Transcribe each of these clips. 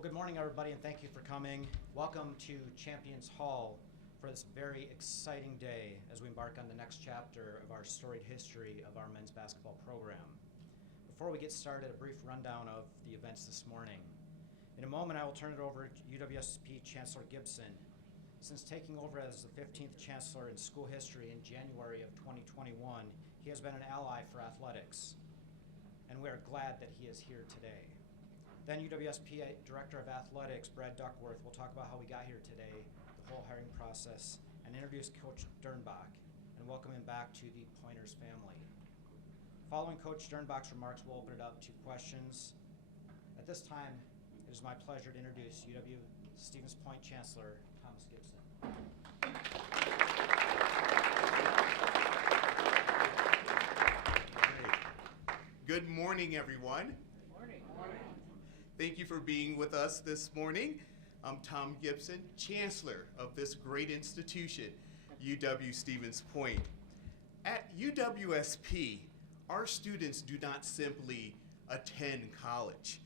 Well, good morning, everybody, and thank you for coming. Welcome to Champions Hall for this very exciting day as we embark on the next chapter of our storied history of our men's basketball program. Before we get started, a brief rundown of the events this morning. In a moment, I will turn it over to UWSP Chancellor Gibson. Since taking over as the 15th Chancellor in school history in January of 2021, he has been an ally for athletics, and we are glad that he is here today. Then UWSP Director of Athletics, Brad Duckworth, will talk about how we got here today, the whole hiring process, and introduce Coach Dernbach and welcome him back to the Pointers family. Following Coach Dernbach's remarks, we'll open it up to questions. At this time, it is my pleasure to introduce UW Stevens Point Chancellor Thomas Gibson. Good morning, everyone. Thank you for being with us this morning. I'm Tom Gibson, Chancellor of this great institution, UW Stevens Point. At UWSP, our students do not simply attend college.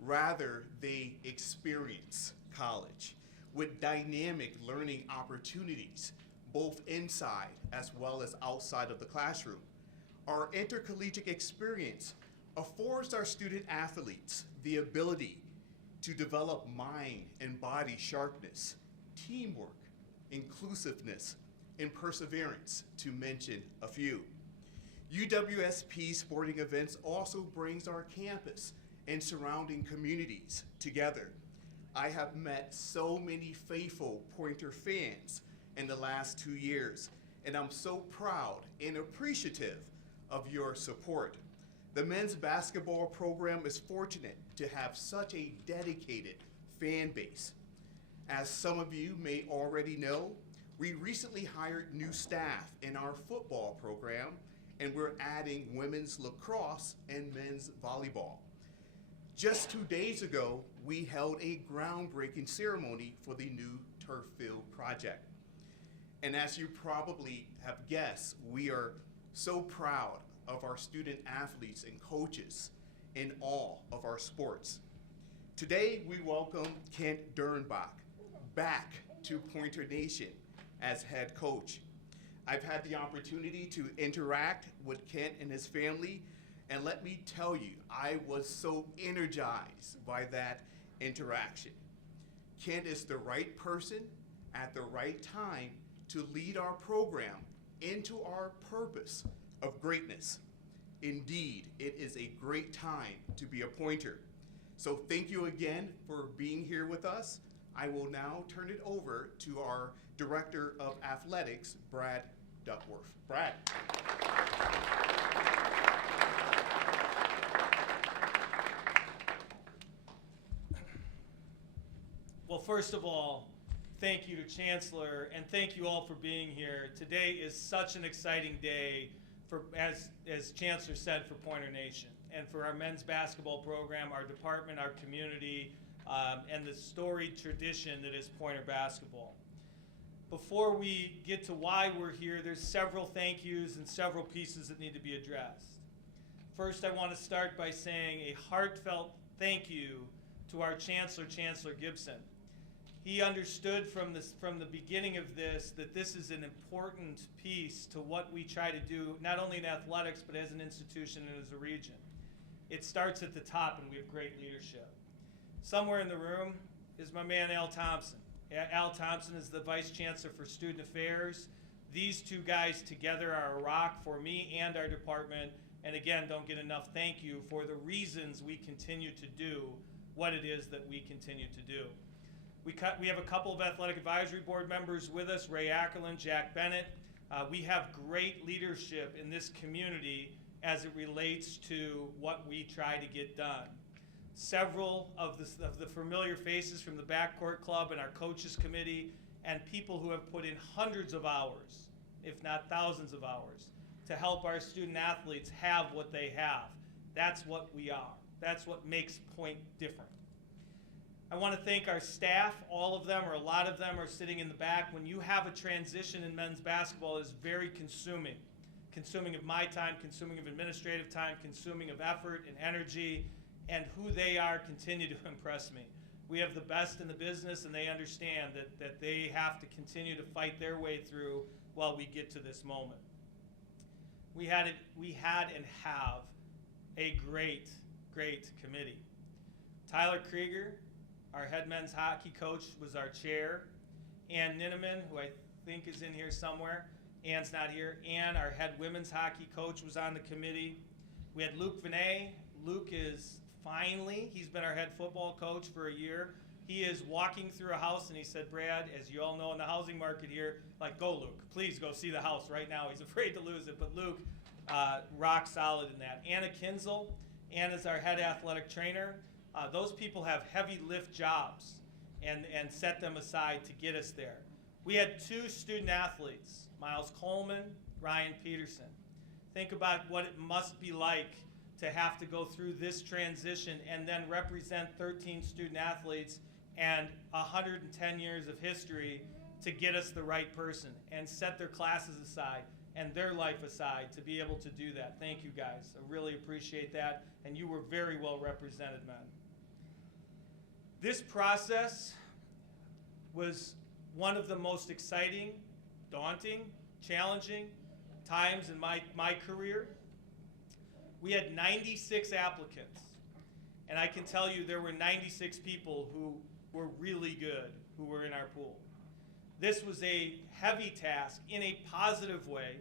Rather, they experience college with dynamic learning opportunities, both inside as well as outside of the classroom. Our intercollegiate experience affords our student athletes the ability to develop mind and body sharpness, teamwork, inclusiveness, and perseverance, to mention a few. UWSP sporting events also brings our campus and surrounding communities together. I have met so many faithful Pointer fans in the last 2 years, and I'm so proud and appreciative of your support. The men's basketball program is fortunate to have such a dedicated fan base. As some of you may already know, we recently hired new staff in our football program, and we're adding women's lacrosse and men's volleyball. Just 2 days ago, we held a groundbreaking ceremony for the new turf field project. And as you probably have guessed, we are so proud of our student athletes and coaches in all of our sports. Today, we welcome Kent Dernbach back to Pointer Nation as head coach. I've had the opportunity to interact with Kent and his family, and let me tell you, I was so energized by that interaction. Kent is the right person at the right time to lead our program into our purpose of greatness. Indeed, it is a great time to be a Pointer. So thank you again for being here with us. I will now turn it over to our Director of Athletics, Brad Duckworth. Brad. Well, first of all, thank you to Chancellor, and thank you all for being here. Today is such an exciting day for, as Chancellor said, for Pointer Nation and for our men's basketball program, our department, our community, and the storied tradition that is Pointer basketball. Before we get to why we're here, there's several thank yous and several pieces that need to be addressed. First, I want to start by saying a heartfelt thank you to our Chancellor, Chancellor Gibson. He understood from the beginning of this that this is an important piece to what we try to do, not only in athletics, but as an institution and as a region. It starts at the top, and we have great leadership. Somewhere in the room is my man, Al Thompson. Al Thompson is the Vice Chancellor for Student Affairs. These two guys together are a rock for me and our department, and again, don't get enough thank you for the reasons we continue to do what it is that we continue to do. We have a couple of athletic advisory board members with us, Ray Ackerlin, Jack Bennett. We have great leadership in this community as it relates to what we try to get done. Several of the familiar faces from the backcourt club and our coaches committee, and people who have put in hundreds of hours, if not thousands of hours, to help our student athletes have what they have. That's what we are. That's what makes Point different. I want to thank our staff. All of them, or a lot of them, are sitting in the back. When you have a transition in men's basketball, it's very consuming. Consuming of my time, consuming of administrative time, consuming of effort and energy, and who they are continue to impress me. We have the best in the business, and they understand that they have to continue to fight their way through while we get to this moment. We had and have a great committee. Tyler Krieger, our head men's hockey coach, was our chair. Ann Ninneman, who I think is in here somewhere. Ann's not here. Ann, our head women's hockey coach, was on the committee. We had Luke Vinay. Luke is he's been our head football coach for a year. He is walking through a house, and he said, Brad, as you all know in the housing market here, like, go Luke, please go see the house right now. He's afraid to lose it, but Luke, rock solid in that. Anna Kinzel. Anna's our head athletic trainer. Those people have heavy lift jobs and set them aside to get us there. We had 2 student athletes, Miles Coleman, Ryan Peterson. Think about what it must be like to have to go through this transition and then represent 13 student athletes and 110 years of history to get us the right person and set their classes aside and their life aside to be able to do that. Thank you guys. I really appreciate that, and you were very well represented, men. This process was one of the most exciting, daunting, challenging times in my career. We had 96 applicants, and I can tell you there were 96 people who were really good who were in our pool. This was a heavy task in a positive way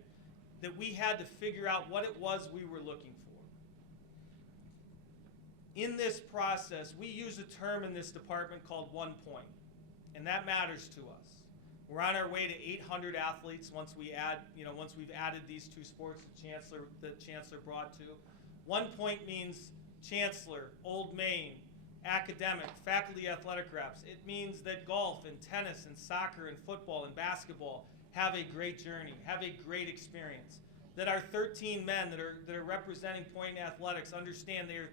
that we had to figure out what it was we were looking for. In this process, we use a term in this department called 1 point, and that matters to us. We're on our way to 800 athletes once we've added these 2 sports the Chancellor brought to. 1 point means Chancellor, Old Main, academic, faculty athletic reps. It means that golf and tennis and soccer and football and basketball have a great journey, have a great experience. That our 13 men that are representing Point Athletics understand they're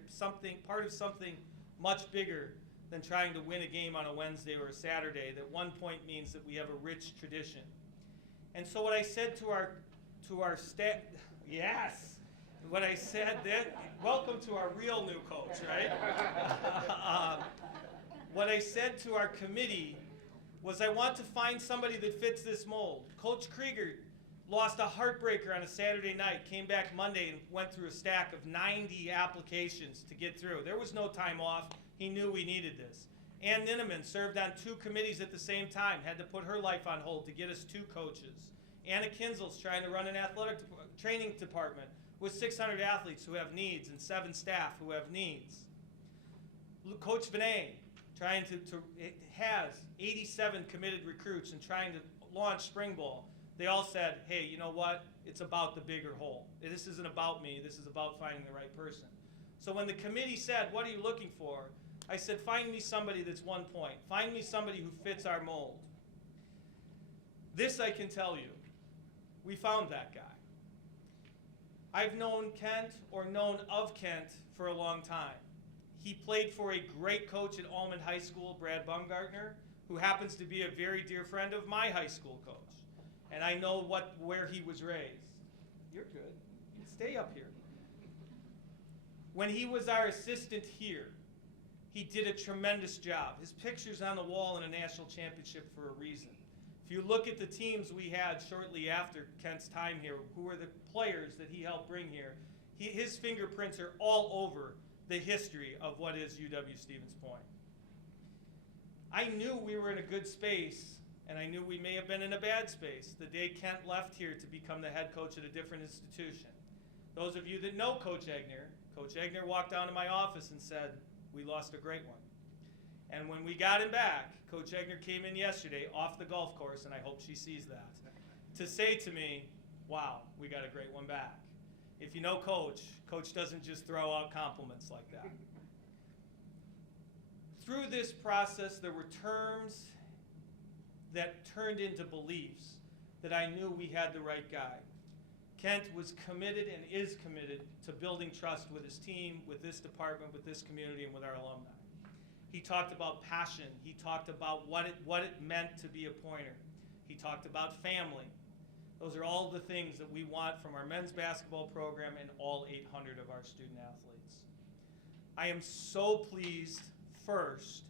part of something much bigger than trying to win a game on a Wednesday or a Saturday. That 1 point means that we have a rich tradition. And so what I said to our staff, yes. What I said that, welcome to our real new coach, right? What I said to our committee was I want to find somebody that fits this mold. Coach Krieger lost a heartbreaker on a Saturday night, came back Monday and went through a stack of 90 applications to get through. There was no time off. He knew we needed this. Ann Ninneman served on 2 committees at the same time, had to put her life on hold to get us 2 coaches. Anna Kinzel's trying to run an athletic training department with 600 athletes who have needs and 7 staff who have needs. Coach Vinay has 87 committed recruits and trying to launch spring ball. They all said, hey, you know what? It's about the bigger whole. This isn't about me. This is about finding the right person. So when the committee said, what are you looking for? I said, find me somebody that's 1 point. Find me somebody who fits our mold. This I can tell you. We found that guy. I've known Kent or known of Kent for a long time. He played for a great coach at Almond High School, Brad Baumgartner, who happens to be a very dear friend of my high school coach. And I know where he was raised. You're good. You stay up here. When he was our assistant here, he did a tremendous job. His picture's on the wall in a national championship for a reason. If you look at the teams we had shortly after Kent's time here, who were the players that he helped bring here, his fingerprints are all over the history of what is UW-Stevens Point. I knew we were in a good space, and I knew we may have been in a bad space the day Kent left here to become the head coach at a different institution. Those of you that know Coach Egner walked down to my office and said, we lost a great one. And when we got him back, Coach Egner came in yesterday off the golf course, and I hope she sees that, to say to me, wow, we got a great one back. If you know Coach doesn't just throw out compliments like that. Through this process, there were terms that turned into beliefs that I knew we had the right guy. Kent was committed and is committed to building trust with his team, with this department, with this community, and with our alumni. He talked about passion. He talked about what it meant to be a Pointer. He talked about family. Those are all the things that we want from our men's basketball program and all 800 of our student athletes. I am so pleased, first,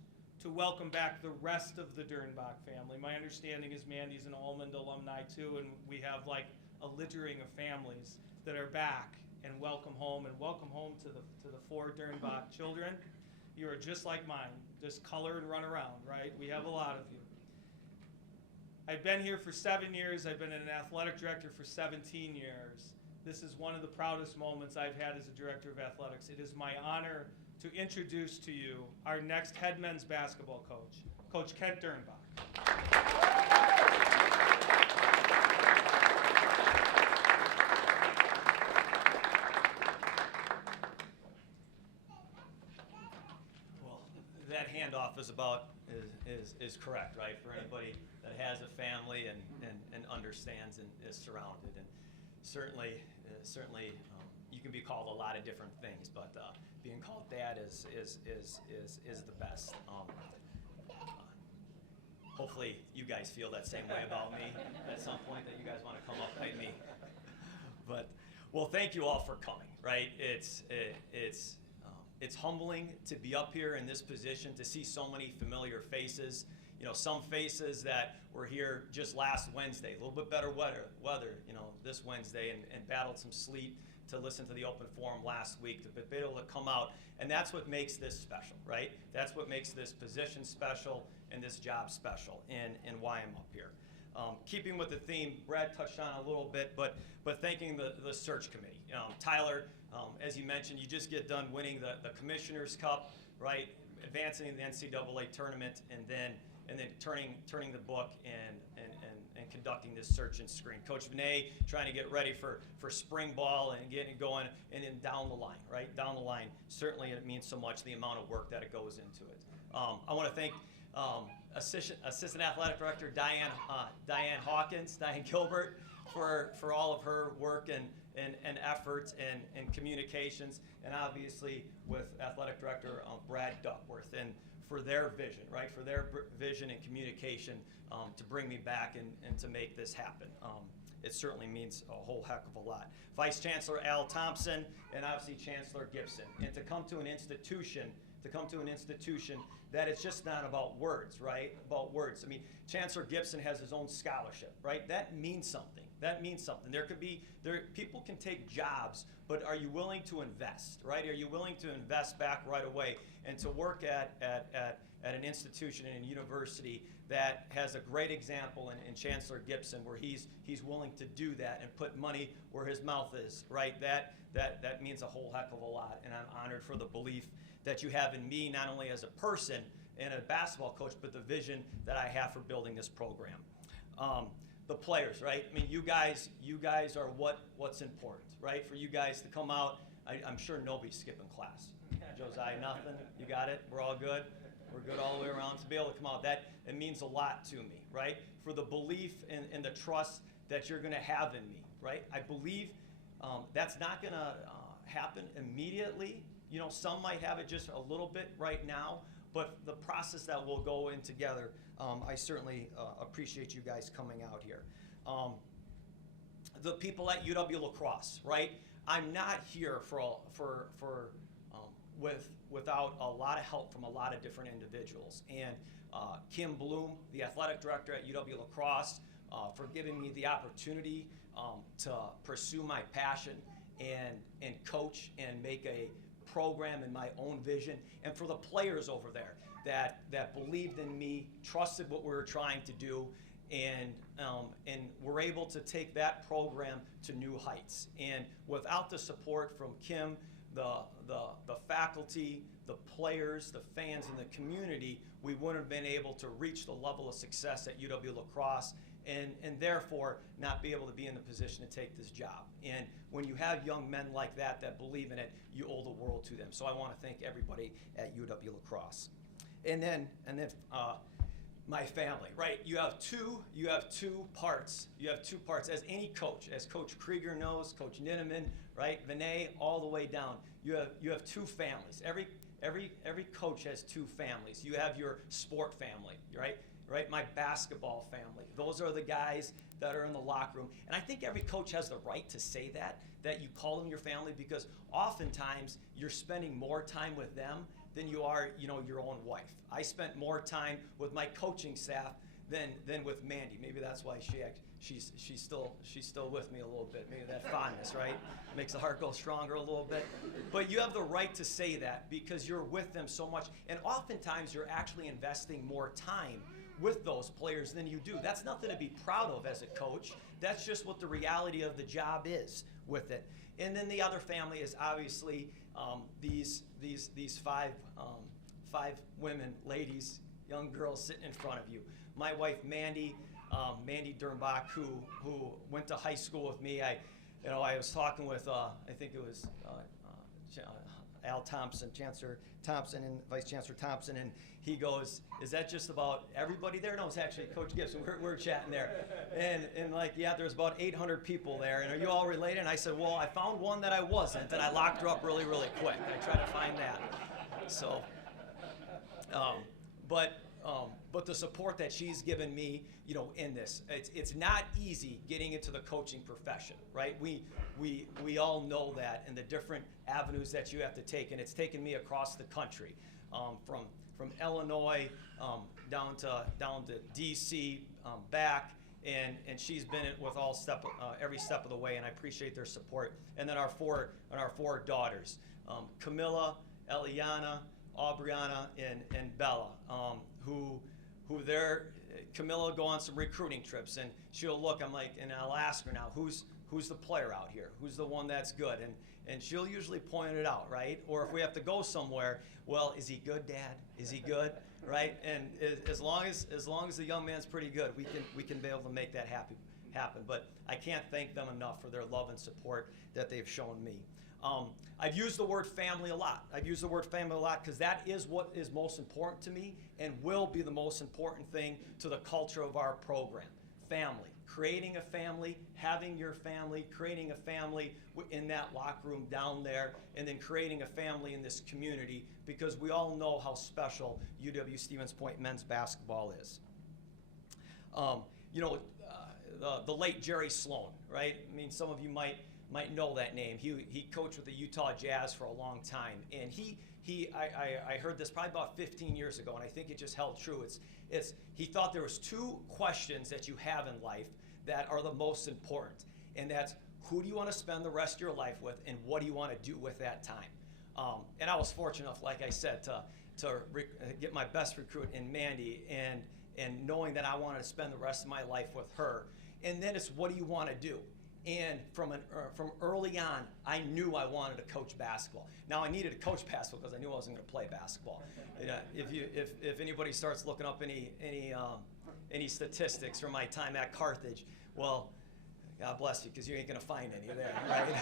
to welcome back the rest of the Dernbach family. My understanding is Mandy's an Almond alumni too, and we have like a littering of families that are back, and welcome home to the 4 Dernbach children. You are just like mine, just color and run around, right? We have a lot of you. I've been here for 7 years. I've been an athletic director for 17 years. This is one of the proudest moments I've had as a director of athletics. It is my honor to introduce to you our next head men's basketball coach, Coach Kent Dernbach. Well, that handoff is correct, right? For anybody that has a family and understands and is surrounded, and certainly you can be called a lot of different things, but being called dad is the best. Hopefully you guys feel that same way about me at some point, that you guys want to come up and me. But well, thank you all for coming. Right? It's humbling to be up here in this position, to see so many familiar faces. You know, some faces that were here just last Wednesday, a little bit better weather, you know, this Wednesday, and battled some sleet to listen to the open forum last week, to be able to come out. And that's what makes this special, right? That's what makes this position special and this job special, and why I'm up here. Keeping with the theme, Brad touched on a little bit, but thanking the search committee. Tyler, as you mentioned, you just get done winning the Commissioner's Cup, right? Advancing in the NCAA tournament, and then turning the book and conducting this search and screen. Coach Vinay trying to get ready for spring ball and getting going, and then down the line, right? Down the line, certainly it means so much, the amount of work that it goes into it. I want to thank Assistant Athletic Director Diane Gilbert for all of her work and efforts and communications, and obviously with Athletic Director Brad Duckworth, and for their vision, right? For their vision and communication to bring me back and to make this happen. It certainly means a whole heck of a lot. Vice Chancellor Al Thompson, and obviously Chancellor Gibson. And to come to an institution that it's just not about words, right? About words. I mean, Chancellor Gibson has his own scholarship, right? That means something. People can take jobs, but are you willing to invest, right? Are you willing to invest back right away, and to work at an institution and a university that has a great example in Chancellor Gibson, where he's willing to do that and put money where his mouth is, right? That means a whole heck of a lot, and I'm honored for the belief that you have in me, not only as a person and a basketball coach, but the vision that I have for building this program. The players, right? I mean, you guys are what's important, right? For you guys to come out, I'm sure nobody's skipping class. Josiah, nothing? You got it? We're all good? We're good all the way around? To be able to come out, it means a lot to me, right? For the belief and the trust that you're going to have in me, right? I believe that's not going to happen immediately. You know, some might have it just a little bit right now, but the process that we'll go in together, I certainly appreciate you guys coming out here. The people at UW La Crosse, right? I'm not here without a lot of help from a lot of different individuals. And Kim Bloom, the athletic director at UW La Crosse, for giving me the opportunity to pursue my passion and coach and make a program in my own vision, and for the players over there that believed in me, trusted what we were trying to do, and were able to take that program to new heights. And without the support from Kim, the faculty, the players, the fans, and the community, we wouldn't have been able to reach the level of success at UW La Crosse, and therefore not be able to be in the position to take this job. And when you have young men like that believe in it, you owe the world to them. So I want to thank everybody at UW La Crosse. And then my family, right? You have two parts. You have two parts. As any coach, as Coach Krieger knows, Coach Ninneman, right? Vinay, all the way down. You have two families. Every coach has two families. You have your sport family, right? Right, my basketball family. Those are the guys that are in the locker room. And I think every coach has the right to say that you call them your family, because oftentimes you're spending more time with them than you are, your own wife. I spent more time with my coaching staff than with Mandy. Maybe that's why she's still with me a little bit. Maybe that fondness, right? Makes the heart go stronger a little bit. But you have the right to say that because you're with them so much. And oftentimes you're actually investing more time with those players than you do. That's nothing to be proud of as a coach. That's just what the reality of the job is with it. And then the other family is obviously these five women, ladies, young girls sitting in front of you. My wife Mandy Dernbach, who went to high school with me. I was talking with I think it was Al Thompson, Chancellor Thompson, and Vice Chancellor Thompson, and he goes, "Is that just about everybody there?" No, it's actually Coach Gibson. We're chatting there, and like, yeah, there's about 800 people there, and are you all related? And I said, well, I found one that I wasn't, and I locked her up really, really quick. I tried to find that. So, but the support that she's given me, in this, it's not easy getting into the coaching profession, right? We all know that, and the different avenues that you have to take, and it's taken me across the country, from Illinois down to DC, back, and she's been with every step of the way, and I appreciate their support. And then our four daughters, Camilla, Eliana, Aubriana, and Bella, who Camilla will go on some recruiting trips, and she'll look, and I'll ask her now, who's the player out here? Who's the one that's good? And she'll usually point it out, right? Or if we have to go somewhere, well, is he good, Dad? Is he good, right? And as long as the young man's pretty good, we can be able to make that happen. But I can't thank them enough for their love and support that they've shown me. I've used the word family a lot. Because that is what is most important to me and will be the most important thing to the culture of our program. Family. Creating a family, having your family, creating a family in that locker room down there, and then creating a family in this community, because we all know how special UW Stevens Point men's basketball is. The late Jerry Sloan, right? I mean, some of you might know that name. He coached with the Utah Jazz for a long time, and I heard this probably about 15 years ago, and I think it just held true. He thought there was two questions that you have in life that are the most important, and that's, who do you want to spend the rest of your life with, and what do you want to do with that time? And I was fortunate enough, like I said, to get my best recruit in Mandy, and knowing that I wanted to spend the rest of my life with her. And then it's, what do you want to do? And from early on, I knew I wanted to coach basketball. Now, I needed to coach basketball because I knew I wasn't going to play basketball. If anybody starts looking up any statistics from my time at Carthage, well, God bless you, because you ain't going to find any there, right?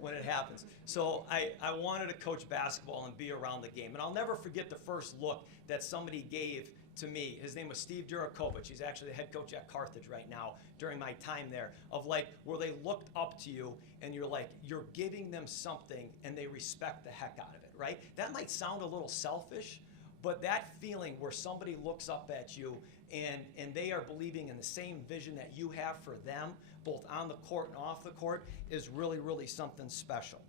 When it happens. So I wanted to coach basketball and be around the game. And I'll never forget the first look that somebody gave to me. His name was Steve Durakovich. He's actually the head coach at Carthage right now during my time there, of like, where they looked up to you and you're giving them something and they respect the heck out of it, right? That might sound a little selfish, but that feeling where somebody looks up at you and they are believing in the same vision that you have for them, both on the court and off the court, is really, really something special.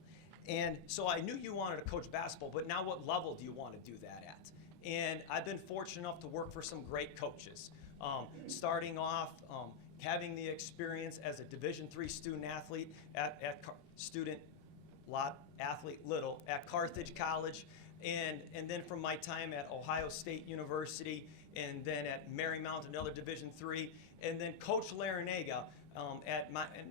And so I knew you wanted to coach basketball, but now what level do you want to do that at? And I've been fortunate enough to work for some great coaches. Starting off, having the experience as a Division III student athlete at Carthage College, and then from my time at Ohio State University, and then at Marymount, another Division III, and then Coach Larinaga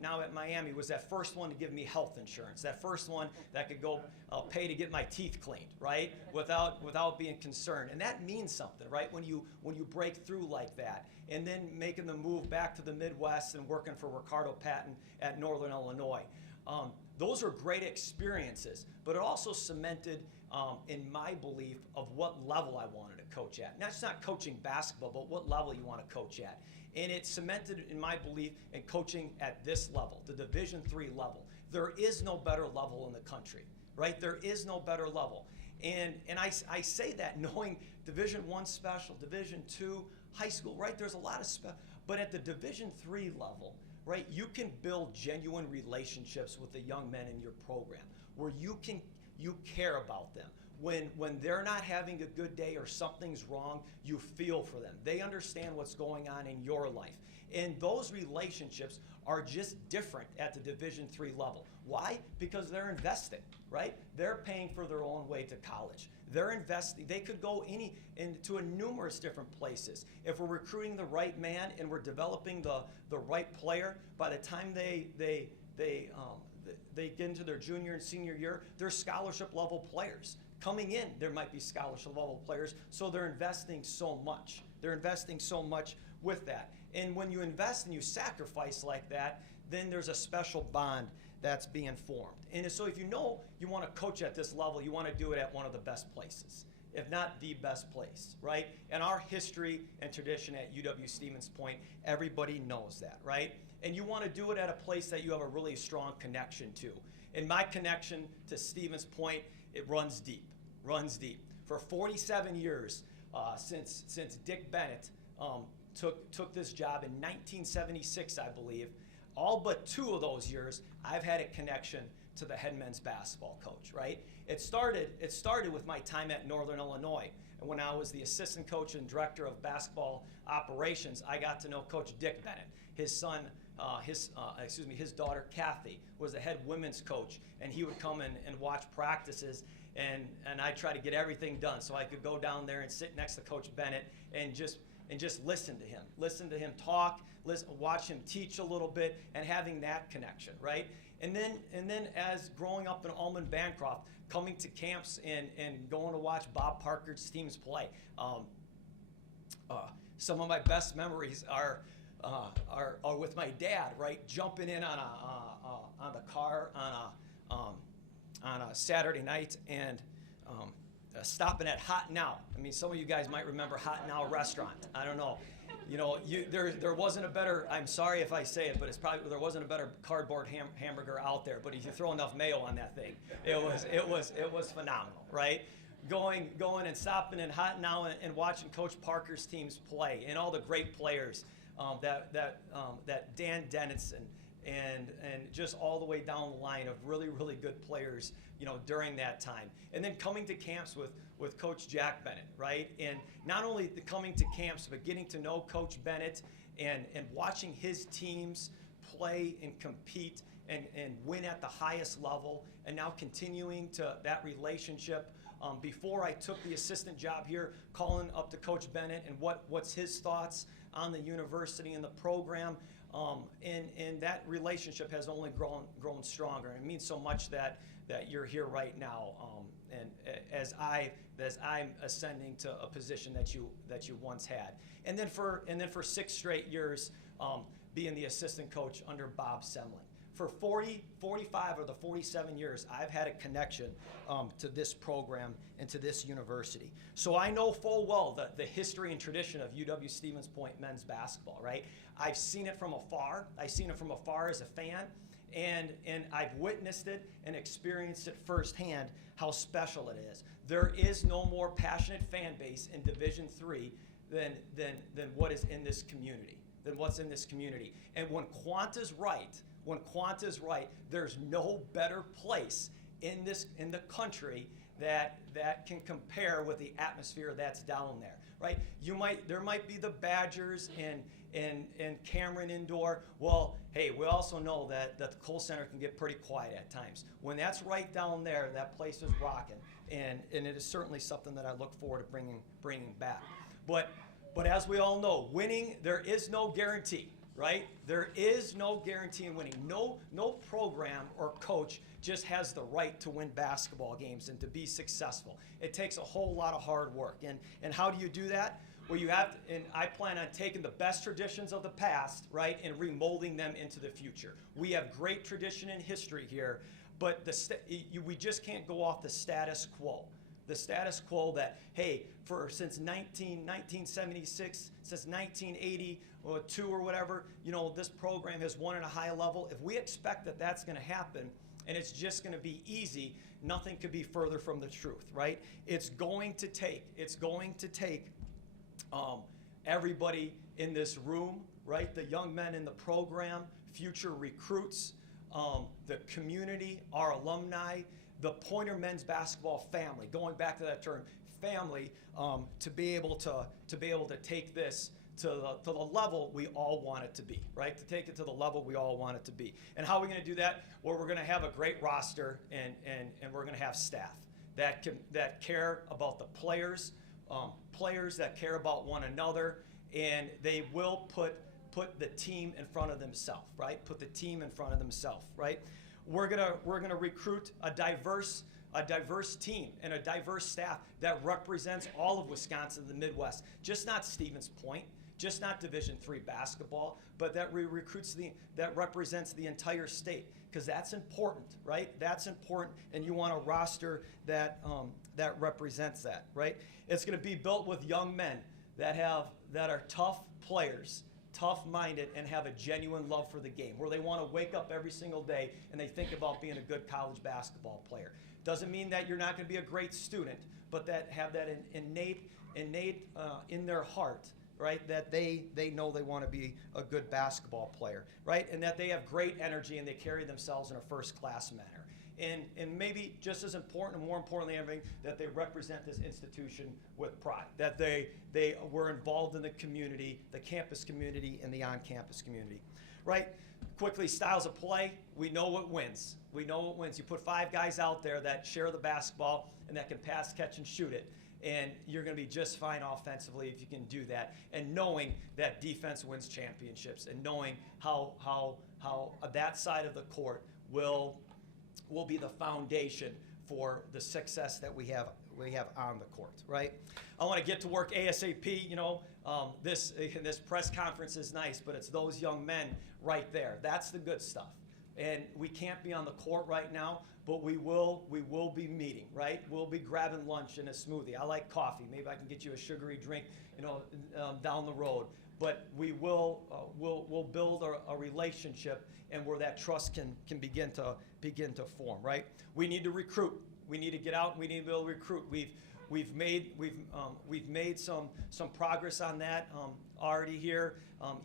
now at Miami was that first one to give me health insurance, that first one that could go pay to get my teeth cleaned, right, without being concerned. And that means something, right, when you break through like that. And then making the move back to the Midwest and working for Ricardo Patton at Northern Illinois. Those are great experiences, but it also cemented in my belief of what level I wanted to coach at. Not just not coaching basketball, but what level you want to coach at. And it cemented in my belief in coaching at this level, the Division III level. There is no better level in the country, right? There is no better level. And I say that knowing Division I special, Division II, high school, right? There's a lot of but at the Division III level, right, you can build genuine relationships with the young men in your program where you care about them, when they're not having a good day or something's wrong, you feel for them. They understand what's going on in your life. And those relationships are just different at the Division III level. Why? Because they're investing, right? They're paying for their own way to college. They're investing. They could go into numerous different places. If we're recruiting the right man and we're developing the right player, by the time they get into their junior and senior year, they're scholarship level players. Coming in, there might be scholarship level players, so they're investing so much. They're investing so much with that. And when you invest and you sacrifice like that, then there's a special bond that's being formed. And so if you know you want to coach at this level, you want to do it at one of the best places, if not the best place, right? And our history and tradition at UW Stevens Point, everybody knows that, right? And you want to do it at a place that you have a really strong connection to. And my connection to Stevens Point, it runs deep. For 47 years, since Dick Bennett took this job in 1976, I believe, all but 2 of those years, I've had a connection to the head men's basketball coach, right? It started with my time at Northern Illinois. And when I was the assistant coach and director of basketball operations, I got to know Coach Dick Bennett. His son, his daughter Kathy was the head women's coach, and he would come and watch practices, and I try to get everything done so I could go down there and sit next to Coach Bennett and just listen to him talk, watch him teach a little bit, and having that connection, right? And then as growing up in Almond Bancroft, coming to camps and going to watch Bob Parker's teams play. Some of my best memories are with my dad, right? Jumping in on the car on a Saturday night and stopping at Hot Now. I mean, some of you guys might remember Hot Now restaurant. I don't know. You know, there wasn't a better, I'm sorry if I say it, but there wasn't a better cardboard hamburger out there. But if you throw enough mayo on that thing, it was phenomenal, right? Going and stopping in Hot Now and watching Coach Parker's teams play and all the great players that Dan Dennison and just all the way down the line of really, really good players, you know, during that time. And then coming to camps with Coach Jack Bennett, right? And not only coming to camps, but getting to know Coach Bennett and watching his teams play and compete and win at the highest level, and now continuing to that relationship. Before I took the assistant job here, calling up to Coach Bennett and what's his thoughts on the university and the program. And that relationship has only grown stronger. And it means so much that you're here right now, and as I'm ascending to a position that you once had. And then for 6 straight years, being the assistant coach under Bob Semlin. For 45 of the 47 years, I've had a connection to this program and to this university. So I know full well the history and tradition of UW Stevens Point men's basketball, right? I've seen it from afar. I've seen it from afar as a fan, and I've witnessed it and experienced it firsthand how special it is. There is no more passionate fan base in Division III than what is in this community, And when Quanta's right, there's no better place in the country that can compare with the atmosphere that's down there, right? There might be the Badgers and Cameron Indoor. Well, hey, we also know that the Kohl Center can get pretty quiet at times. When that's right down there, that place is rocking, and it is certainly something that I look forward to bringing back. But as we all know, winning, there is no guarantee. Right? There is no guarantee in winning. No program or coach just has the right to win basketball games and to be successful. It takes a whole lot of hard work. And how do you do that? Well, you have to, and I plan on taking the best traditions of the past, right, and remolding them into the future. We have great tradition and history here, but we just can't go off the status quo. The status quo that, hey, since 1976, since 1980, or 2 or whatever, you know, this program has won at a high level. If we expect that that's going to happen and it's just going to be easy, nothing could be further from the truth, right? It's going to take everybody in this room, right? The young men in the program, future recruits, the community, our alumni, the Pointer men's basketball family, going back to that term, family, to be able to take this to the level we all want it to be, right? To take it to the level we all want it to be. And how are we going to do that? Well, we're going to have a great roster, and we're going to have staff that care about the players, players that care about one another, and they will put the team in front of themselves, right? Put the team in front of themselves, right? We're gonna recruit a diverse team and a diverse staff that represents all of Wisconsin and the Midwest, just not Stevens Point, just not Division III basketball, but that that represents the entire state, because that's important, right? That's important, and you want a roster that represents that, right? It's going to be built with young men that are tough players, tough-minded, and have a genuine love for the game, where they want to wake up every single day and they think about being a good college basketball player. Doesn't mean that you're not going to be a great student, but that have that innate in their heart, right? That they know they want to be a good basketball player, right? And that they have great energy and they carry themselves in a first-class manner. And maybe just as important, and more importantly, everything, that they represent this institution with pride, that they were involved in the community, the campus community, and the on-campus community, right? Quickly, styles of play, we know what wins. We know what wins. You put 5 guys out there that share the basketball and that can pass, catch, and shoot it, and you're going to be just fine offensively if you can do that, and knowing that defense wins championships, and knowing how that side of the court will be the foundation for the success that we have on the court, right? I want to get to work ASAP. You know, this press conference is nice, but it's those young men right there. That's the good stuff. And we can't be on the court right now, but we will be meeting, right? We'll be grabbing lunch and a smoothie. I like coffee. Maybe I can get you a sugary drink, down the road. But we'll build a relationship, and where that trust can begin to form, right? We need to recruit. We need to get out. We need to be able to recruit. We've made some progress on that already here,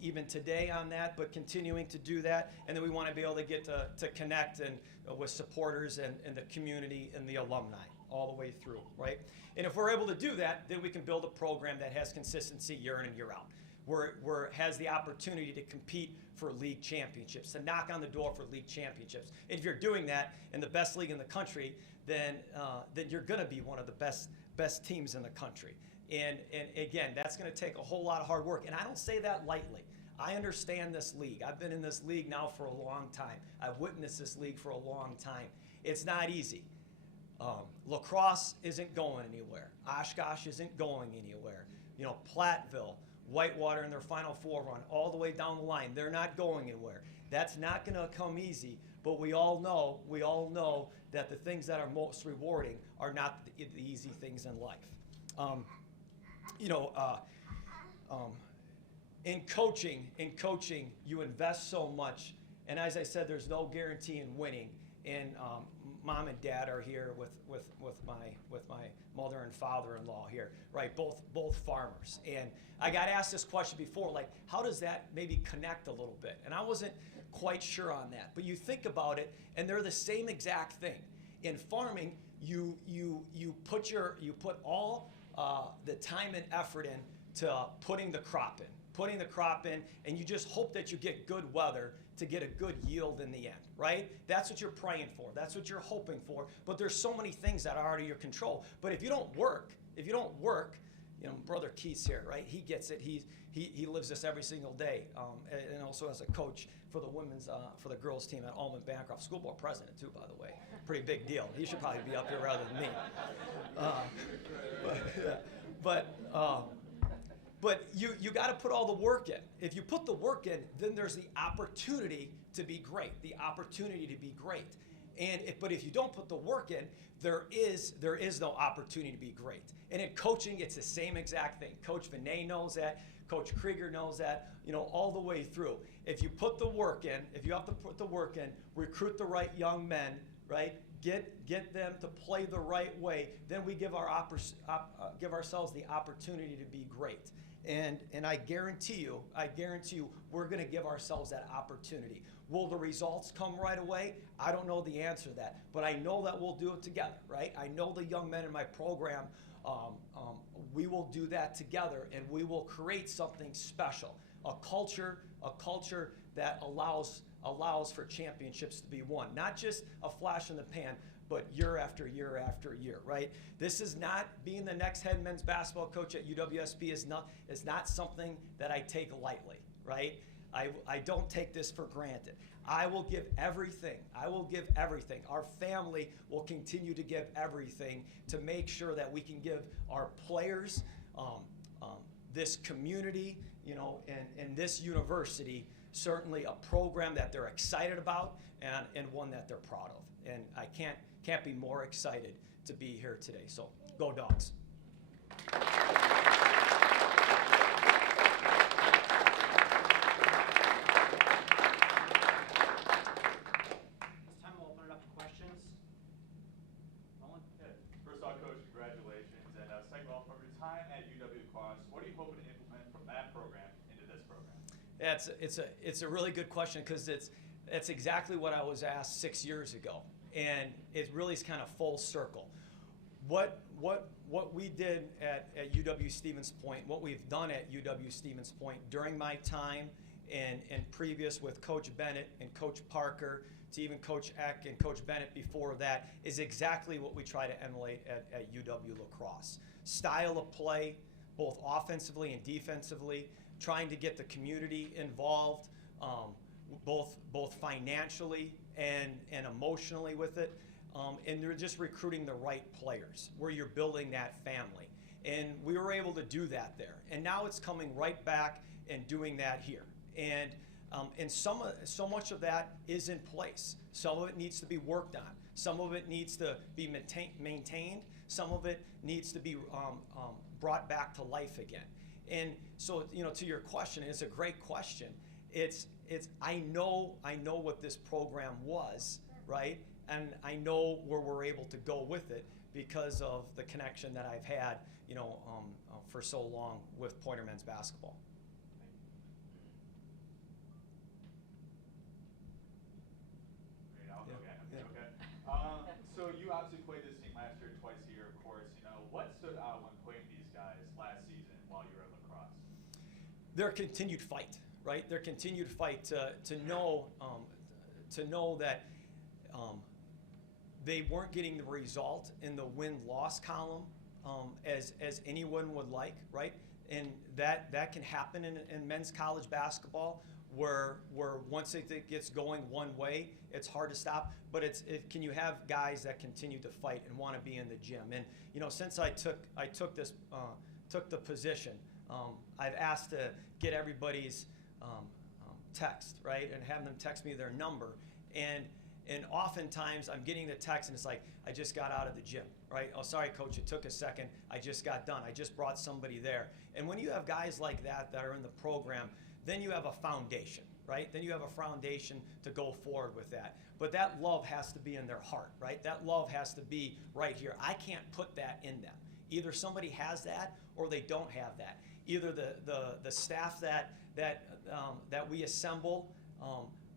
even today on that, but continuing to do that. And then we want to be able to get to connect and with supporters and the community and the alumni all the way through, right? And if we're able to do that, then we can build a program that has consistency year in and year out, where it has the opportunity to compete for league championships, to knock on the door for league championships. And if you're doing that in the best league in the country, then you're going to be one of the best teams in the country. And again, that's going to take a whole lot of hard work. And I don't say that lightly. I understand this league. I've been in this league now for a long time. I've witnessed this league for a long time. It's not easy. Lacrosse isn't going anywhere. Oshkosh isn't going anywhere. Platteville, Whitewater in their Final Four run, all the way down the line, they're not going anywhere. That's not going to come easy, but we all know that the things that are most rewarding are not the easy things in life. In coaching, you invest so much, and as I said, there's no guarantee in winning. And mom and dad are here with my mother and father-in-law here, right? Both farmers. And I got asked this question before, like, how does that maybe connect a little bit? And I wasn't quite sure on that. But you think about it, and they're the same exact thing. In farming, you put all the time and effort in to putting the crop in, and you just hope that you get good weather to get a good yield in the end, right? That's what you're praying for. That's what you're hoping for. But there's so many things that are out of your control. But if you don't work, Brother Keith's here, right? He gets it. He lives this every single day, and also as a coach for the girls team at Almond Bancroft, school board president too, by the way. Pretty big deal. He should probably be up here rather than me. But you got to put all the work in. If you put the work in, then there's the opportunity to be great. But if you don't put the work in, there is no opportunity to be great. And in coaching, it's the same exact thing. Coach Vinay knows that. Coach Krieger knows that. All the way through. If you put the work in, if you have to put the work in, recruit the right young men, right? get them to play the right way, then we give ourselves the opportunity to be great. And I guarantee you, we're going to give ourselves that opportunity. Will the results come right away? I don't know the answer to that, but I know that we'll do it together, right? I know the young men in my program, we will do that together, and we will create something special, a culture that allows for championships to be won. Not just a flash in the pan, but year after year after year, right? This is not, being the next head men's basketball coach at UWSP is not something that I take lightly, right? I don't take this for granted. I will give everything. Our family will continue to give everything to make sure that we can give our players, this community, and this university, certainly a program that they're excited about and one that they're proud of. And I can't be more excited to be here today. So go Dogs. It's a really good question, because it's exactly what I was asked 6 years ago, and it really is kind of full circle. What we did at UW Stevens Point, what we've done at UW Stevens Point during my time and previous with Coach Bennett and Coach Parker to even Coach Eck and Coach Bennett before that, is exactly what we try to emulate at UW La Crosse. Style of play, both offensively and defensively, trying to get the community involved, both financially and emotionally with it, and they're just recruiting the right players where you're building that family. And we were able to do that there. And now it's coming right back and doing that here. And so much of that is in place. Some of it needs to be worked on. Some of it needs to be maintained. Some of it needs to be brought back to life again. And so, to your question, it's a great question. I know what this program was, right? And I know where we're able to go with it because of the connection that I've had, for so long with Pointer men's basketball. Great, I'll go again. Okay. So you obviously played this team last year, twice a year, of course. What stood out when playing these guys last season while you were at La Crosse? Their continued fight, right? Their continued fight to know that they weren't getting the result in the win-loss column as anyone would like, right? And that can happen in men's college basketball, where once it gets going one way, it's hard to stop. But can you have guys that continue to fight and want to be in the gym? And since I took the position, I've asked to get everybody's text, right, and have them text me their number. And oftentimes I'm getting the text and it's like, I just got out of the gym, right? Oh, sorry, coach, it took a second. I just got done. I just brought somebody there. And when you have guys like that are in the program, then you have a foundation, right? Then you have a foundation to go forward with that. But that love has to be in their heart, right? That love has to be right here. I can't put that in them. Either somebody has that or they don't have that. Either the staff that we assemble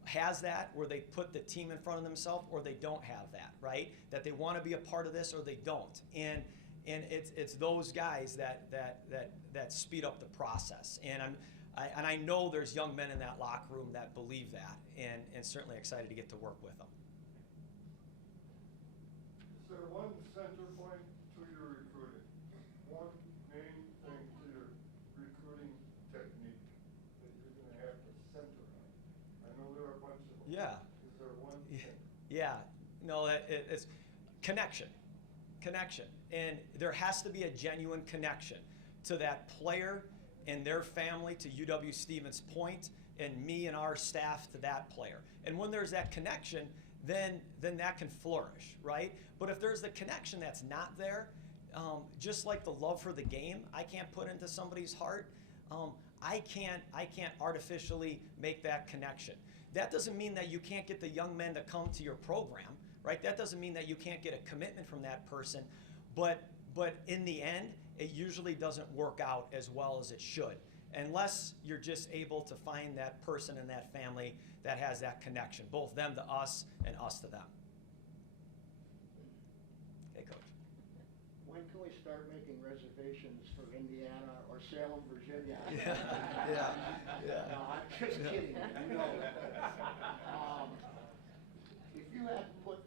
has that, where they put the team in front of themselves, or they don't have that, right? That they want to be a part of this or they don't. And it's those guys that speed up the process. And I know there's young men in that locker room that believe that, and certainly excited to get to work with them. Is there one center point to your recruiting? One main thing to your recruiting technique that you're going to have to center on? I know there are a bunch of them. Yeah. Is there one thing? Yeah. No, it's connection. And there has to be a genuine connection to that player and their family, to UW Stevens Point, and me and our staff to that player. And when there's that connection, then that can flourish, right? But if there's the connection that's not there, just like the love for the game, I can't put into somebody's heart. I can't artificially make that connection. That doesn't mean that you can't get the young men to come to your program, right? That doesn't mean that you can't get a commitment from that person, but in the end, it usually doesn't work out as well as it should, unless you're just able to find that person in that family that has that connection, both them to us and us to them. Hey, Coach. When can we start making reservations for Indiana or Salem, Virginia? Yeah. No, I'm just kidding. You know, if you had to put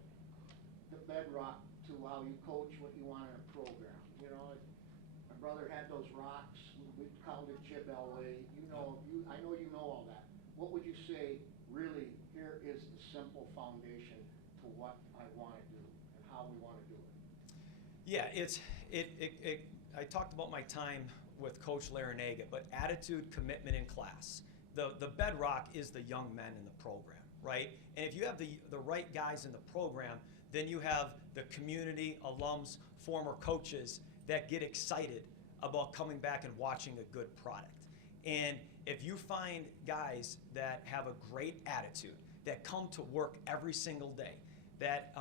the bedrock to how you coach what you want in a program, you know, my brother had those rocks. We called it Jib Elway. You know, I know you know all that. What would you say? Really, here is the simple foundation to what I want to do and how we want to do it. Yeah, I talked about my time with Coach Larinaga, but attitude, commitment in class. The bedrock is the young men in the program, right? And if you have the right guys in the program, then you have the community, alums, former coaches that get excited about coming back and watching a good product. And if you find guys that have a great attitude, that come to work every single day, that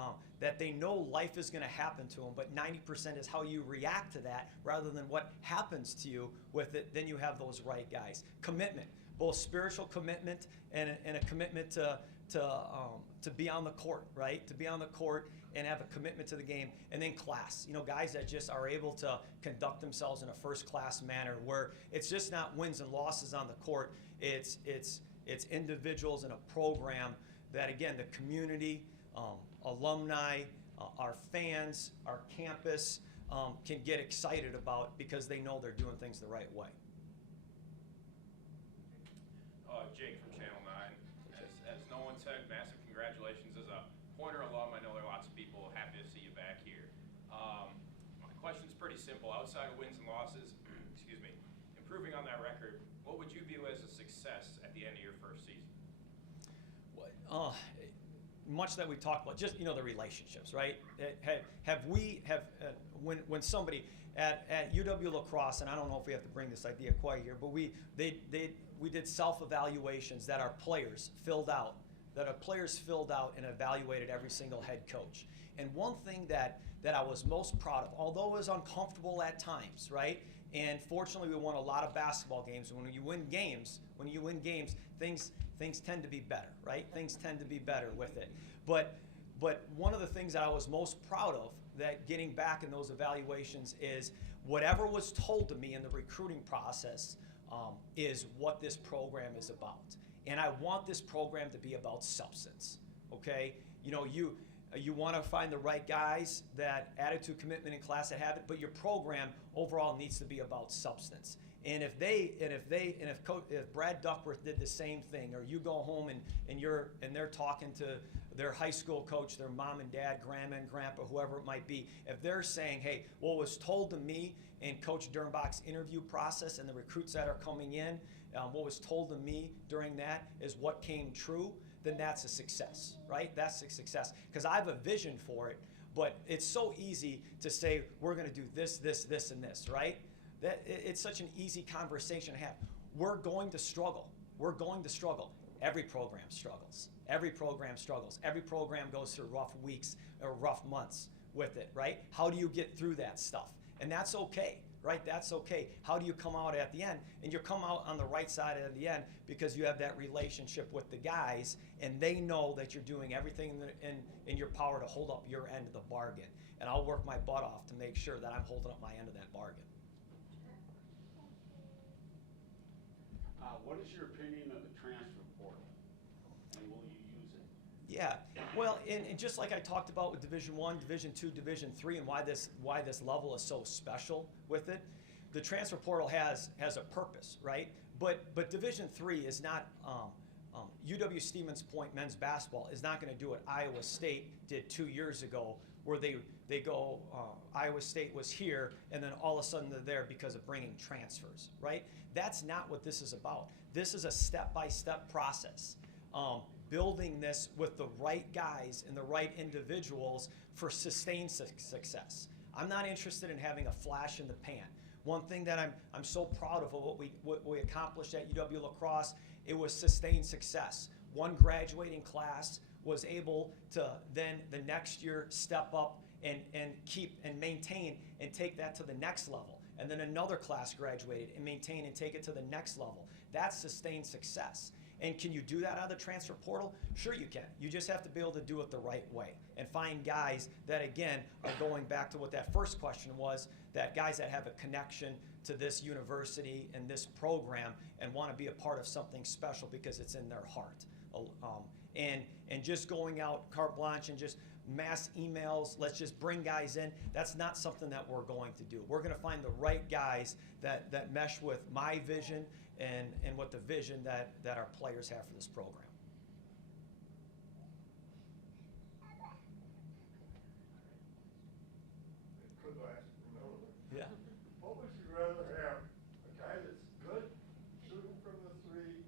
they know life is going to happen to them, but 90% is how you react to that rather than what happens to you with it, then you have those right guys. Commitment, both spiritual commitment and a commitment to be on the court, right? To be on the court and have a commitment to the game. And then class, you know, guys that just are able to conduct themselves in a first-class manner where it's just not wins and losses on the court. It's individuals in a program that, again, the community, alumni, our fans, our campus can get excited about because they know they're doing things the right way. Jake from Channel 9. As no one said, massive congratulations. As a Pointer alum, I know there are lots of people happy to see you back here. My question's pretty simple. Outside of wins and losses, excuse me, improving on that record, what would you view as a success at the end of your first season? Much that we talked about, just, you know, the relationships, right? When somebody at UW La Crosse, and I don't know if we have to bring this idea quite here, but we did self-evaluations that our players filled out and evaluated every single head coach. And one thing that I was most proud of, although it was uncomfortable at times, right? And fortunately, we won a lot of basketball games. And when you win games, things tend to be better, right? Things tend to be better with it. But one of the things that I was most proud of, that getting back in those evaluations, is whatever was told to me in the recruiting process is what this program is about. And I want this program to be about substance, okay? You know, you want to find the right guys, that attitude, commitment, and class that have it, but your program overall needs to be about substance. And if Brad Duckworth did the same thing, or you go home and they're talking to their high school coach, their mom and dad, grandma and grandpa, whoever it might be, if they're saying, hey, what was told to me in Coach Dernbach's interview process and the recruits that are coming in, what was told to me during that is what came true, then that's a success, right? That's a success. Because I have a vision for it, but it's so easy to say, we're going to do this, this, this, and this, right? It's such an easy conversation to have. We're going to struggle. We're going to struggle. Every program struggles. Every program struggles. Every program goes through rough weeks or rough months with it, right? How do you get through that stuff? And that's okay, right? That's okay. How do you come out at the end? And you come out on the right side at the end because you have that relationship with the guys, and they know that you're doing everything in your power to hold up your end of the bargain. And I'll work my butt off to make sure that I'm holding up my end of that bargain. What is your opinion of the transfer portal, and will you use it? Yeah, well, and just like I talked about with Division I, Division II, Division III, and why this level is so special with it, the transfer portal has a purpose, right? But Division III is not. UW Stevens Point men's basketball is not going to do what Iowa State did 2 years ago, where they go, Iowa State was here, and then all of a sudden they're there because of bringing transfers, right? That's not what this is about. This is a step-by-step process, building this with the right guys and the right individuals for sustained success. I'm not interested in having a flash in the pan. One thing that I'm so proud of what we accomplished at UW La Crosse, it was sustained success. One graduating class was able to then the next year step up and keep and maintain and take that to the next level. And then another class graduated and maintain and take it to the next level. That's sustained success. And can you do that out of the transfer portal? Sure you can. You just have to be able to do it the right way and find guys that, again, are going back to what that first question was, that guys that have a connection to this university and this program and want to be a part of something special because it's in their heart. And just going out carte blanche and just mass emails, let's just bring guys in, that's not something that we're going to do. We're going to find the right guys that mesh with my vision and what the vision that our players have for this program. Could I ask another one? Yeah. What would you rather have, a guy that's good shooting from the three,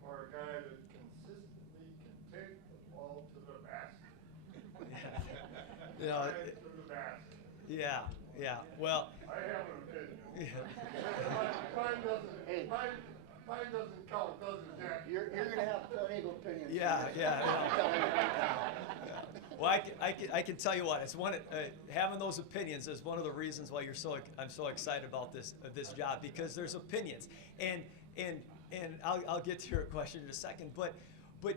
or a guy that consistently can take the ball to the basket? You know, Right to the basket. yeah. Well, I have an opinion. yeah. Mine doesn't count, does it, Jack? You're gonna have plenty of opinions. Yeah. I'm telling you right now. Well, I can tell you what, it's one having those opinions is one of the reasons why I'm so excited about this job, because there's opinions, and I'll get to your question in a second, but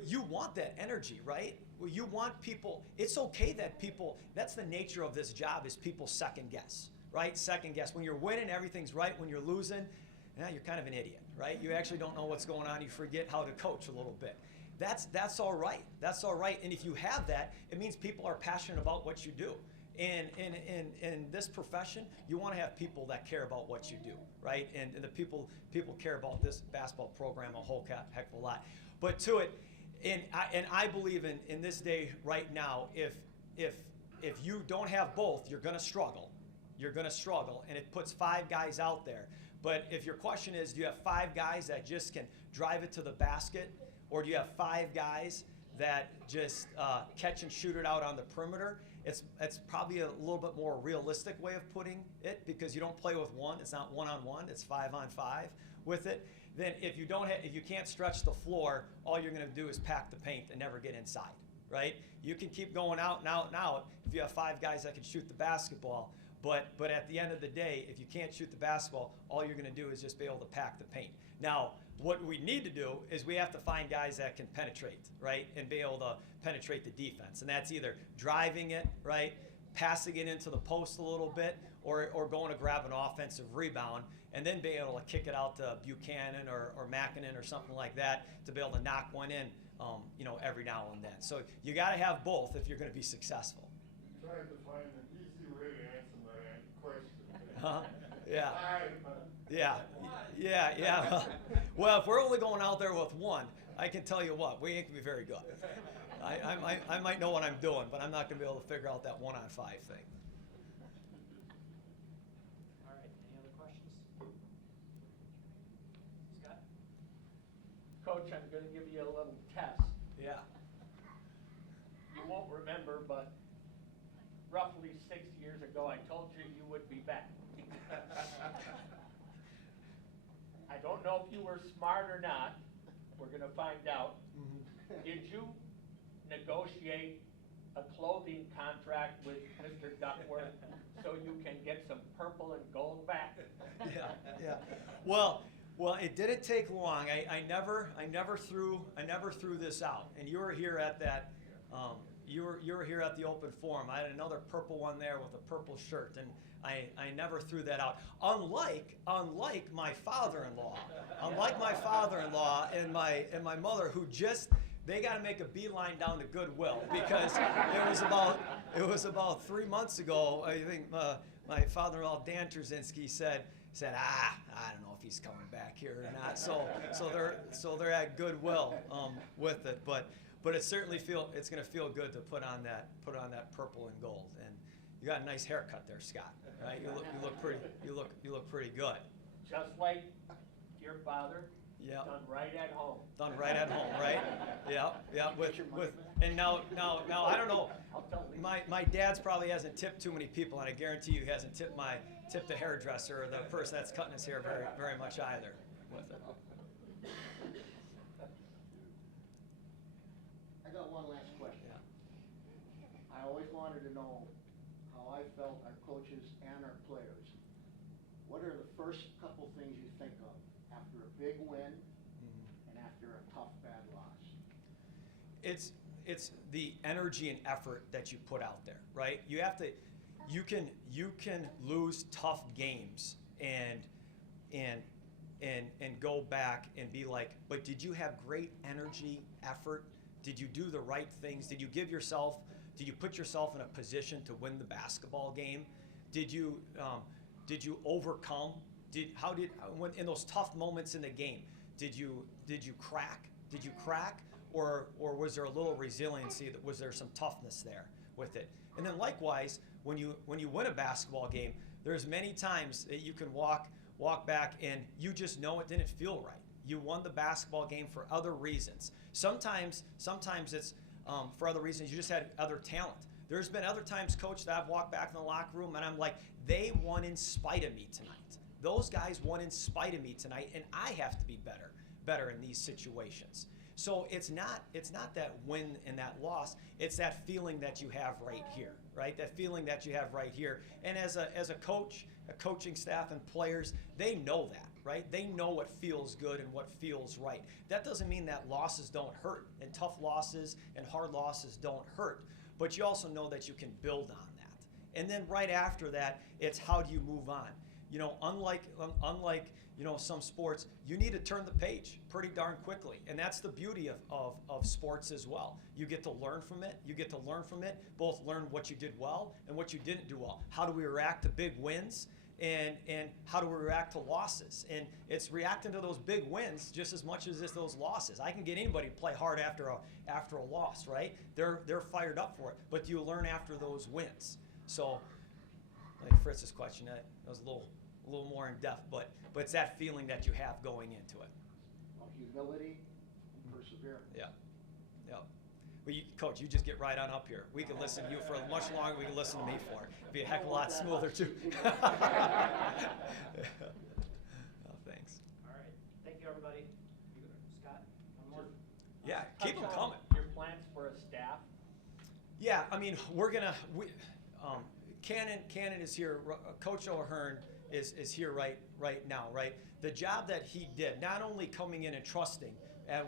you want that energy, right? Well, you want people. It's okay that people. That's the nature of this job, is people second guess, right? Second guess. When you're winning, everything's right. When you're losing, you're kind of an idiot, right? You actually don't know what's going on. You forget how to coach a little bit. That's all right. That's all right. And if you have that, it means people are passionate about what you do. And in this profession, you want to have people that care about what you do, right? And the people care about this basketball program a whole heck of a lot. But to it, and I believe in this day right now, if you don't have both, you're going to struggle. You're going to struggle, and it puts 5 guys out there. But if your question is, do you have 5 guys that just can drive it to the basket, or do you have 5 guys that just catch and shoot it out on the perimeter? It's probably a little bit more realistic way of putting it, because you don't play with one. It's not 1-on-1. It's 5-on-5 with it. Then if you can't stretch the floor, all you're going to do is pack the paint and never get inside, right? You can keep going out and out and out if you have 5 guys that can shoot the basketball. But at the end of the day, if you can't shoot the basketball, all you're going to do is just be able to pack the paint. Now, what we need to do is we have to find guys that can penetrate, right, and be able to penetrate the defense. And that's either driving it, right, passing it into the post a little bit, or going to grab an offensive rebound and then be able to kick it out to Buchanan or Mackinnon or something like that to be able to knock one in, every now and then. So you got to have both if you're going to be successful. I'm trying to find an easy way to answer my question. Huh? Yeah. Well, if we're only going out there with one, I can tell you what, we ain't gonna be very good. I might know what I'm doing, but I'm not gonna be able to figure out that 1-on-5 thing. All right, any other questions? Scott? Coach, I'm going to give you a little test. Yeah. You won't remember, but roughly 6 years ago, I told you you would be back. I don't know if you were smart or not. We're going to find out. Did you negotiate a clothing contract with Mr. Duckworth so you can get some purple and gold back? Yeah. Well, it didn't take long. I never threw this out. And you were here at that. You were here at the open forum. I had another purple one there with a purple shirt, and I never threw that out. Unlike my father-in-law, and my mother, who they got to make a beeline down to Goodwill, because it was about 3 months ago. I think my father-in-law Dan Trzynski said, I don't know if he's coming back here or not. So they're at Goodwill with it, but it certainly it's going to feel good to put on that purple and gold. And you got a nice haircut there, Scott. Right? You look pretty good. Just like your father. Yeah. Done right at home. Done right at home, right? Yeah. And now I don't know. My dad's probably hasn't tipped too many people, and I guarantee you he hasn't tipped the hairdresser or the person that's cutting his hair very, very much either with it. I I got one last question. Yeah. I always wanted to know how I felt, our coaches and our players. What are the first couple things you think of after a big win and after a tough, bad loss? It's the energy and effort that you put out there, right? You have to, you can lose tough games and go back and be like, but did you have great energy, effort? Did you do the right things? Did you put yourself in a position to win the basketball game? Did you overcome? When in those tough moments in the game, did you crack? Did you crack? Or was there a little resiliency? Was there some toughness there with it? And then likewise, when you win a basketball game, there's many times that you can walk back and you just know it didn't feel right. You won the basketball game for other reasons. Sometimes it's for other reasons. You just had other talent. There's been other times, Coach, that I've walked back in the locker room and I'm like, they won in spite of me tonight. Those guys won in spite of me tonight, and I have to be better in these situations. So it's not that win and that loss. It's that feeling that you have right here, right? That feeling that you have right here. And as a coach, a coaching staff and players, they know that, right? They know what feels good and what feels right. That doesn't mean that losses don't hurt, and tough losses and hard losses don't hurt. But you also know that you can build on that. And then right after that, it's how do you move on? You know, unlike some sports, you need to turn the page pretty darn quickly. And that's the beauty of sports as well. You get to learn from it. You get to learn from it, both learn what you did well and what you didn't do well. How do we react to big wins and how do we react to losses? And it's reacting to those big wins just as much as it's those losses. I can get anybody to play hard after a loss, right? They're fired up for it. But do you learn after those wins? So, like Fritz's question, that was a little more in depth, but it's that feeling that you have going into it. Well, humility and perseverance. Yeah. Well, Coach, you just get right on up here. We can listen to you for much longer. We can listen to me for it. It'd be a heck of a lot smoother too. Oh, thanks. All right. Thank you, everybody. Scott, one more. Yeah, keep them coming. Your plans for a staff? Yeah, I mean, Cannon is here. Coach O'Hearn is here right now, right? The job that he did, not only coming in and trusting,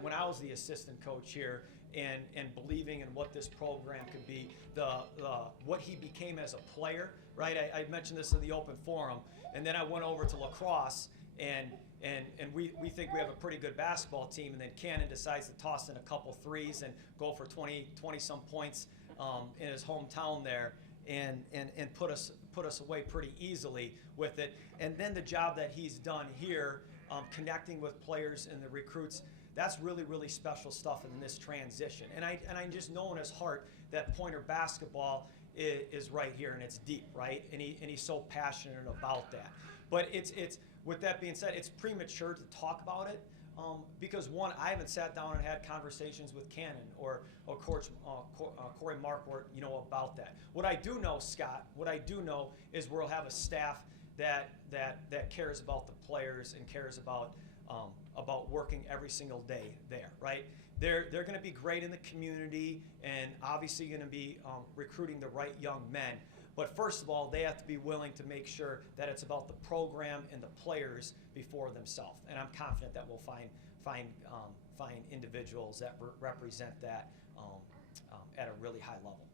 when I was the assistant coach here, and believing in what this program could be, what he became as a player, right? I mentioned this in the open forum, and then I went over to lacrosse, and we think we have a pretty good basketball team, and then Cannon decides to toss in a couple threes and go for 20 some points in his hometown there, and put us away pretty easily with it. And then the job that he's done here, connecting with players and the recruits, that's really, really special stuff in this transition. And I just know in his heart that Pointer basketball is right here, and it's deep, right? And he's so passionate about that. But it's with that being said, it's premature to talk about it. Because one, I haven't sat down and had conversations with Cannon or Coach Corey Marquardt, about that. What I do know, Scott, is we'll have a staff that cares about the players and cares about working every single day there, right? They're going to be great in the community and obviously going to be recruiting the right young men. But first of all, they have to be willing to make sure that it's about the program and the players before themselves. And I'm confident that we'll find individuals that represent that at a really high level.